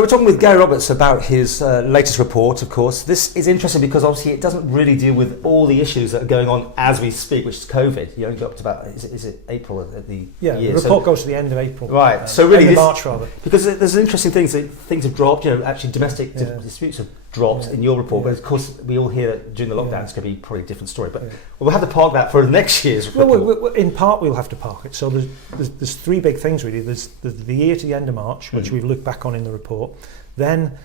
So we're talking with Gary Roberts about his latest report, of course. This is interesting because obviously it doesn't really deal with all the issues that are going on as we speak, which is COVID. You only got up to about, is it April at the year? The report goes to the end of April. Right, so really end of March rather. Because there's interesting things have dropped, actually domestic disputes have dropped in your report, but of course we all hear that during the lockdown it's going to be probably a different story. But we'll have to park that for next year's report. Well, in part we'll have to park it. So there's three big things really. There's the year to the end of March, which we've looked back on in the report. Then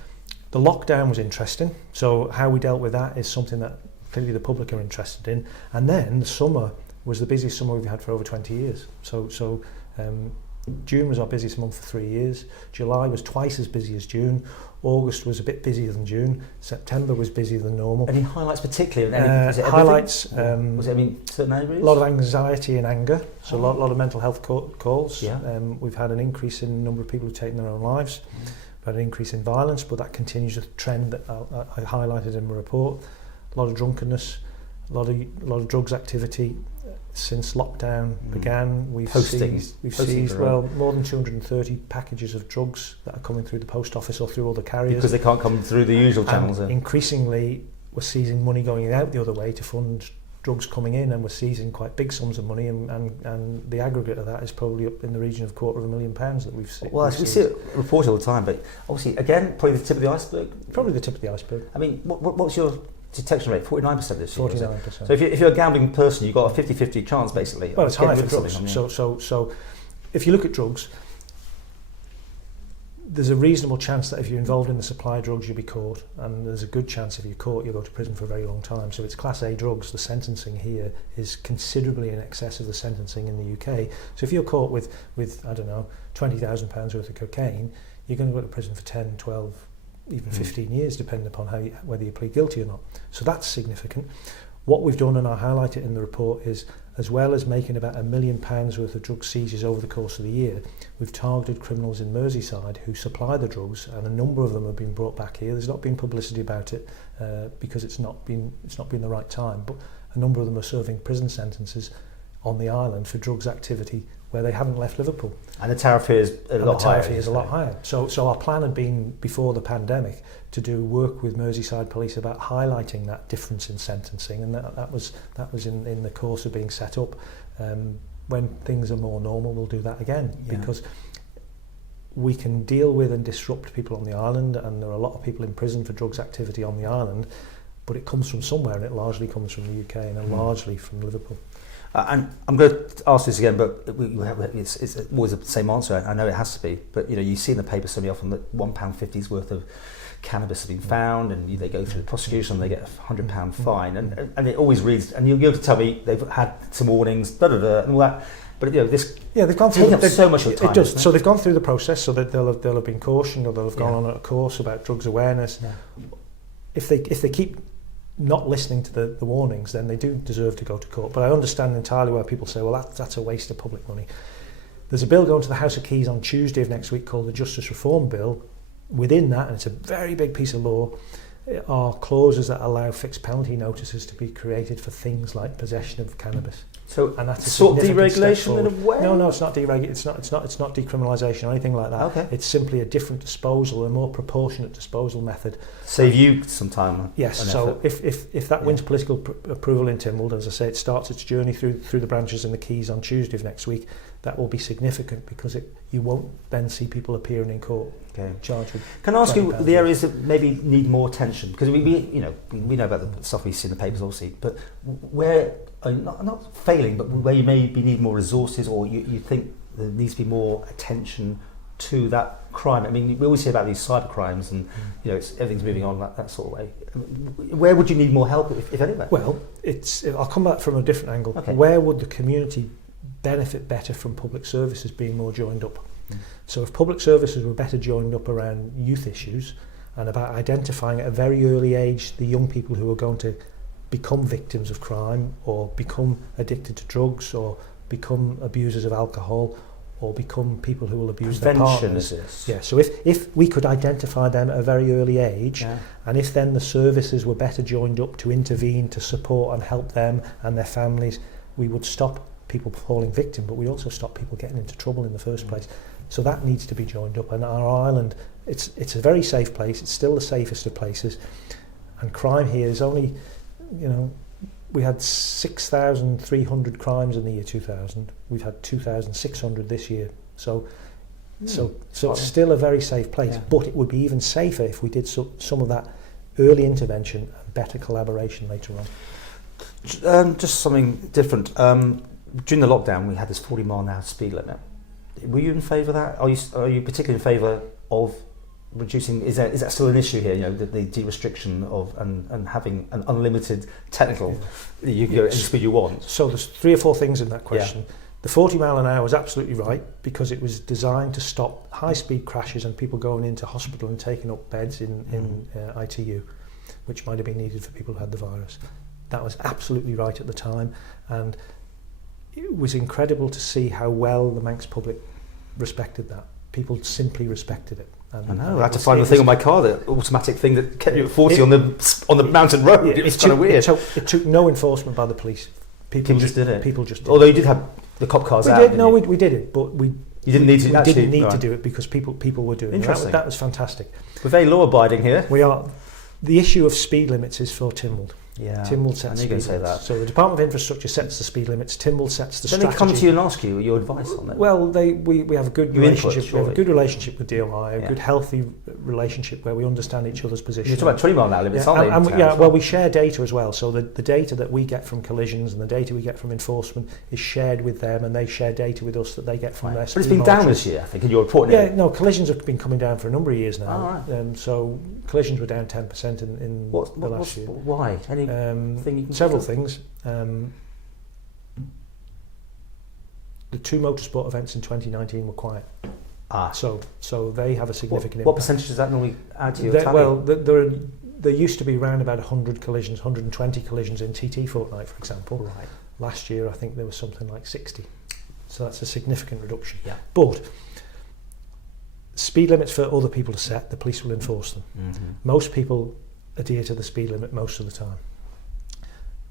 the lockdown was interesting. So how we dealt with that is something that clearly the public are interested in. And then the summer was the busiest summer we've had for over 20 years. So June was our busiest month for 3 years. July was twice as busy as June. August was a bit busier than June. September was busier than normal. Any highlights particularly? Highlights. Was it certain areas? A lot of anxiety and anger. So a lot of mental health calls. Yeah. We've had an increase in the number of people who've taken their own lives. We've had an increase in violence, but that continues a trend that I highlighted in my report. A lot of drunkenness, a lot of drugs activity. Since lockdown began, we've seized more than 230 packages of drugs that are coming through the post office or through other carriers. Because they can't come through the usual channels. Increasingly, we're seizing money going out the other way to fund drugs coming in, and we're seizing quite big sums of money, and the aggregate of that is probably up in the region of £250,000 that we've seen. Well, we see it reported all the time, but obviously, again, probably the tip of the iceberg. Probably the tip of the iceberg. I mean, what's your detection rate? 49% this year. 49%. So if you're a gambling person, you've got a 50-50 chance basically. Well, it's high for drugs. So if you look at drugs, there's a reasonable chance that if you're involved in the supply of drugs, you'll be caught, and there's a good chance if you're caught, you'll go to prison for a very long time. So it's Class A drugs. The sentencing here is considerably in excess of the sentencing in the UK. So if you're caught with I don't know, £20,000 worth of cocaine, you're going to go to prison for 10, 12, even 15 years, depending upon whether you plead guilty or not. So that's significant. What we've done, and I highlight it in the report, is as well as making about £1 million worth of drug seizures over the course of the year, we've targeted criminals in Merseyside who supply the drugs, and a number of them have been brought back here. There's not been publicity about it because it's not been the right time, but a number of them are serving prison sentences on the island for drugs activity where they haven't left Liverpool. And the tariff here is a lot higher. So our plan had been, before the pandemic, to do work with Merseyside Police about highlighting that difference in sentencing, and that was in the course of being set up. When things are more normal, we'll do that again, because we can deal with and disrupt people on the island, and there are a lot of people in prison for drugs activity on the island, but it comes from somewhere, and it largely comes from the UK and largely from Liverpool. And I'm going to ask this again, but it's always the same answer. I know it has to be, but you see in the paper so often that £1.50's worth of cannabis has been found, and they go through the prosecution, and they get a £100 fine, and it always reads, and you'll be able to tell me they've had some warnings, and all that. But they've gone through so much of your time. It does. So they've gone through the process, so that they'll have been cautioned, or they'll have gone on a course about drugs awareness. Yeah. If they keep not listening to the warnings, then they do deserve to go to court. But I understand entirely why people say, well, that's a waste of public money. There's a bill going to the House of Keys on Tuesday of next week called the Justice Reform Bill. Within that, and it's a very big piece of law, are clauses that allow fixed penalty notices to be created for things like possession of cannabis. So, and that's a sort of deregulation in a way? No, it's not deregulation. It's not decriminalisation or anything like that. Okay. It's simply a different disposal, a more proportionate disposal method. Save you some time. Yes. So if that wins political approval in Tynwald, as I say, it starts its journey through the branches and the Keys on Tuesday of next week. That will be significant because you won't then see people appearing in court charged with. Can I ask you the areas that maybe need more attention? Because we know about the stuff we see in the papers, obviously, but where not failing, but where you maybe need more resources, or you think there needs to be more attention to that crime. I mean, we always hear about these cyber crimes, and everything's moving on that sort of way. Where would you need more help, if anywhere? Well, I'll come at it from a different angle. Okay. Where would the community benefit better from public services being more joined up? So if public services were better joined up around youth issues and about identifying at a very early age the young people who are going to become victims of crime, or become addicted to drugs, or become abusers of alcohol, or become people who will abuse their partners. Yeah. So if we could identify them at a very early age, and if then the services were better joined up to intervene, to support and help them and their families, we would stop people falling victim, but we also stop people getting into trouble in the first place. So that needs to be joined up, and our island it's a very safe place. It's still the safest of places, and crime here is only, we had 6,300 crimes in the year 2000. We've had 2,600 this year. So it's still a very safe place. But it would be even safer if we did some of that early intervention and better collaboration later on. Just something different. During the lockdown, we had this 40-mile-an-hour speed limit. Were you in favour of that? Are you particularly in favour of reducing? Is that still an issue here? The de-restriction of and having an unlimited technical, you can go at any speed you want. So there's 3 or 4 things in that question. Yeah. The 40 mile an hour was absolutely right because it was designed to stop high-speed crashes and people going into hospital and taking up beds in ITU, which might have been needed for people who had the virus. That was absolutely right at the time, and it was incredible to see how well the Manx public respected that. People simply respected it. I know. I had to find the thing on my car, the automatic thing that kept you at 40 on the mountain road. It was kind of weird. It took no enforcement by the police. People just did it. People just did. Although you did have the cop cars out. We did it, but you didn't need to do it because people were doing it. Interesting. That was fantastic. We're very law-abiding here. We are. The issue of speed limits is for Tynwald. Yeah, Tynwald sets speed limits. That. So the Department of Infrastructure sets the speed limits. Tynwald sets the strategy. Then they come to you and ask you your advice on that. Well, we have a good relationship. We have a good relationship with DOI, a good healthy relationship where we understand each other's position. You're talking about 20 mile an hour limits, aren't they? Well, we share data as well. So the data that we get from collisions and the data we get from enforcement is shared with them, and they share data with us that they get from their speed. But it's been down this year, I think, in your report. Collisions have been coming down for a number of years now. Oh, right. So collisions were down 10% in the last year. Why? Anything? Several things. The 2 motorsport events in 2019 were quiet. So they have a significant impact. What percentage does that normally add to your tally? Well, there used to be around about 100 collisions, 120 collisions in TT fortnight, for example. Right. Last year, I think there was something like 60. So that's a significant reduction. Yeah. But speed limits for other people to set, the police will enforce them. Mm-hmm. Most people adhere to the speed limit most of the time.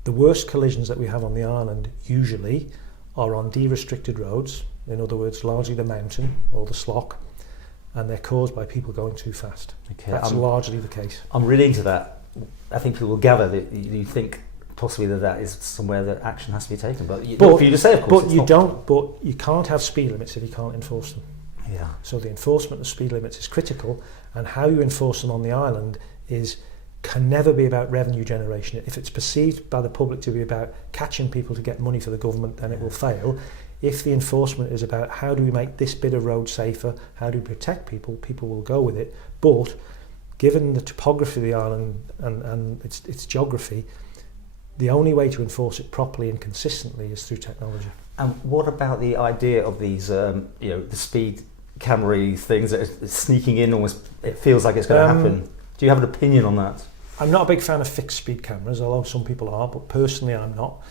The worst collisions that we have on the island usually are on de-restricted roads, in other words, largely the mountain or the slough, and they're caused by people going too fast. Okay, That's largely the case. I'm really into that. I think people will gather that you think possibly that is somewhere that action has to be taken, but for you to say, of course. But you can't have speed limits if you can't enforce them. Yeah. So the enforcement of speed limits is critical, and how you enforce them on the island can never be about revenue generation. If it's perceived by the public to be about catching people to get money for the government, then it will fail. If the enforcement is about how do we make this bit of road safer, how do we protect people, people will go with it. But given the topography of the island and its geography, the only way to enforce it properly and consistently is through technology. And what about the idea of these, the speed camera things that are sneaking in almost, it feels like it's going to happen? Do you have an opinion on that? I'm not a big fan of fixed speed cameras, although some people are, but personally I'm not.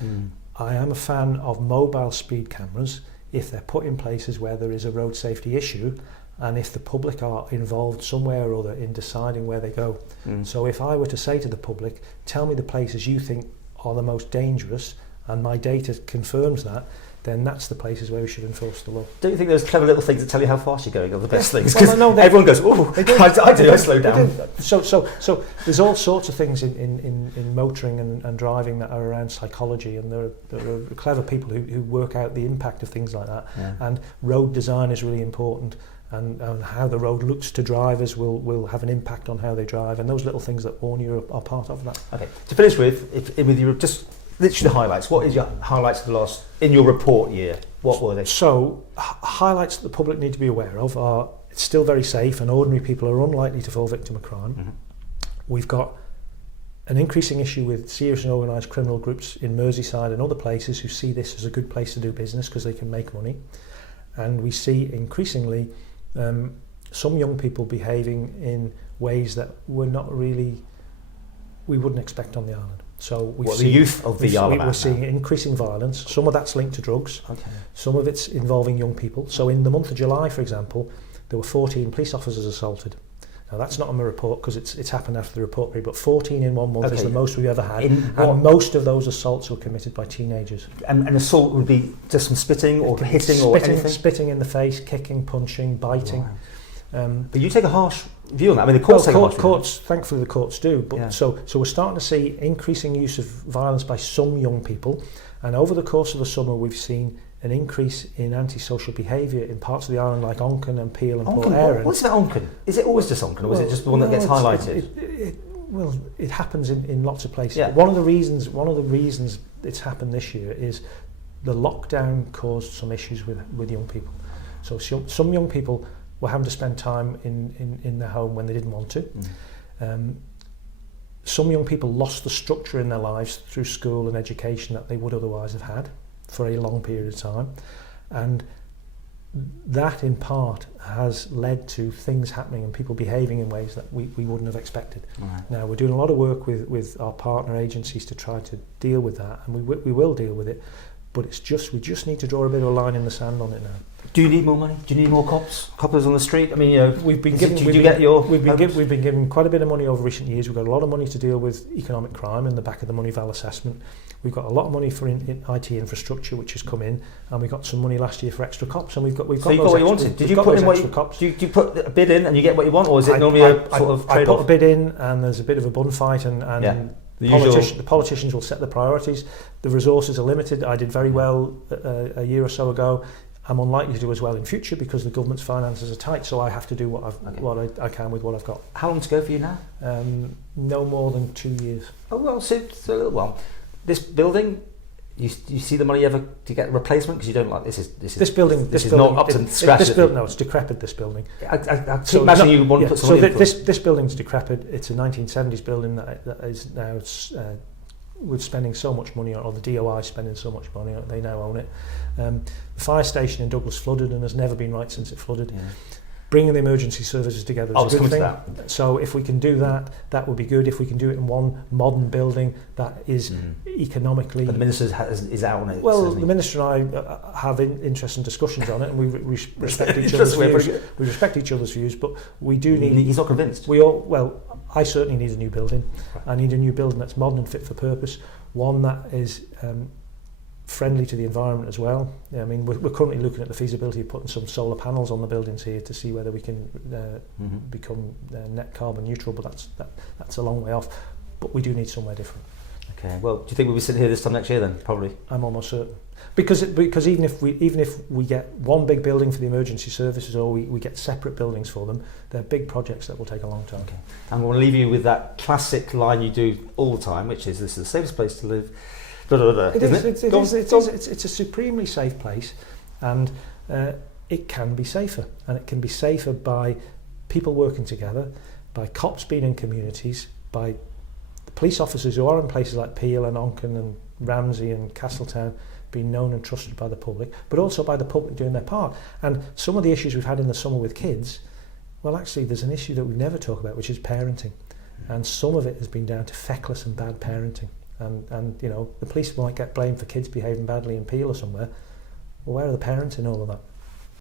I am a fan of mobile speed cameras if they're put in places where there is a road safety issue and if the public are involved somewhere or other in deciding where they go. So if I were to say to the public, tell me the places you think are the most dangerous, and my data confirms that, then that's the places where we should enforce the law. Don't you think those clever little things that tell you how fast you're going are the best things? Because everyone goes, oh, I slow down. So there's all sorts of things in motoring and driving that are around psychology, and there are clever people who work out the impact of things like that. Yeah. And road design is really important, and how the road looks to drivers will have an impact on how they drive, and those little things that warn you are part of that. Okay, to finish with your just literally the highlights. What is your highlights of the last, in your report year? What were they? So, highlights that the public need to be aware of are it's still very safe and ordinary people are unlikely to fall victim of crime. Mm-hmm. We've got an increasing issue with serious and organised criminal groups in Merseyside and other places who see this as a good place to do business because they can make money. And we see increasingly some young people behaving in ways that we wouldn't expect on the island. So the youth of the island? We're seeing increasing violence. Some of that's linked to drugs. Okay. Some of it's involving young people. So in the month of July, for example, there were 14 police officers assaulted. Now that's not on my report because it's happened after the report period, but 14 in 1 month is the most we've ever had. And most of those assaults were committed by teenagers. And assault would be just some spitting or hitting or anything? Spitting in the face, kicking, punching, biting. But you take a harsh view on that. I mean, the courts take a harsh view. Thankfully, the courts do. But so we're starting to see increasing use of violence by some young people, and over the course of the summer, we've seen an increase in antisocial behaviour in parts of the island like Onken and Peel and Port Erin. What's about Onken? Is it always just Onken, or is it just the one that gets highlighted? It happens in lots of places. Yeah. One of the reasons it's happened this year is the lockdown caused some issues with young people. So some young people were having to spend time in their home when they didn't want to. Some young people lost the structure in their lives through school and education that they would otherwise have had for a long period of time, and that in part has led to things happening and people behaving in ways that we wouldn't have expected. Right. Now we're doing a lot of work with our partner agencies to try to deal with that, and we will deal with it, but we just need to draw a bit of a line in the sand on it now. Do you need more money? Do you need more coppers on the street? I mean, we've been given quite a bit of money over recent years. We've got a lot of money to deal with economic crime in the back of the Moneyval assessment. We've got a lot of money for in IT infrastructure, which has come in, and we got some money last year for extra cops, and we've got. So you got what you wanted. Did you put in what you cops? Do you put a bid in and you get what you want, or is it normally a sort of trade-off? I put a bid in, and there's a bit of a bun fight, and the politicians will set the priorities. The resources are limited. I did very well a year or so ago. I'm unlikely to do as well in future because the government's finances are tight, so I have to do what I can with what I've got. How long to go for you now? No more than 2 years. Oh well, so it's a little while. This building, you see the money ever to get replacement, because you don't like this building. This is not up to scratch. No, it's decrepit. This building. I keep imagining you want to put some money in. This building's decrepit. It's a 1970s building that is now. We're spending so much money on it, or the DOI is spending so much money on it, they now own it. The fire station in Douglas flooded and has never been right since it flooded. Yeah. Bringing the emergency services together is a good thing. So if we can do that, that would be good. If we can do it in one modern building that is economically... But the Minister is out on it. Well, the Minister and I have interesting discussions on it, and we respect each other's views. We respect each other's views, but we do need... He's not convinced? I certainly need a new building. Right. I need a new building that's modern and fit for purpose, one that is friendly to the environment as well. I mean, we're currently looking at the feasibility of putting some solar panels on the buildings here to see whether we can become net carbon neutral, but that's a long way off. But we do need somewhere different. Okay. Well, do you think we'll be sitting here this time next year then? Probably. I'm almost certain. Because even if we get one big building for the emergency services, or we get separate buildings for them, they're big projects that will take a long time. Okay. I'm going to leave you with that classic line you do all the time, which is, "This is the safest place to live." It's a supremely safe place, and it can be safer, and it can be safer by people working together, by cops being in communities, by the police officers who are in places like Peel and Onken and Ramsey and Castletown being known and trusted by the public, but also by the public doing their part. And some of the issues we've had in the summer with kids, well, actually there's an issue that we never talk about, which is parenting, and some of it has been down to feckless and bad parenting. And you know, the police might get blamed for kids behaving badly in Peel or somewhere. Well, where are the parents in all of that?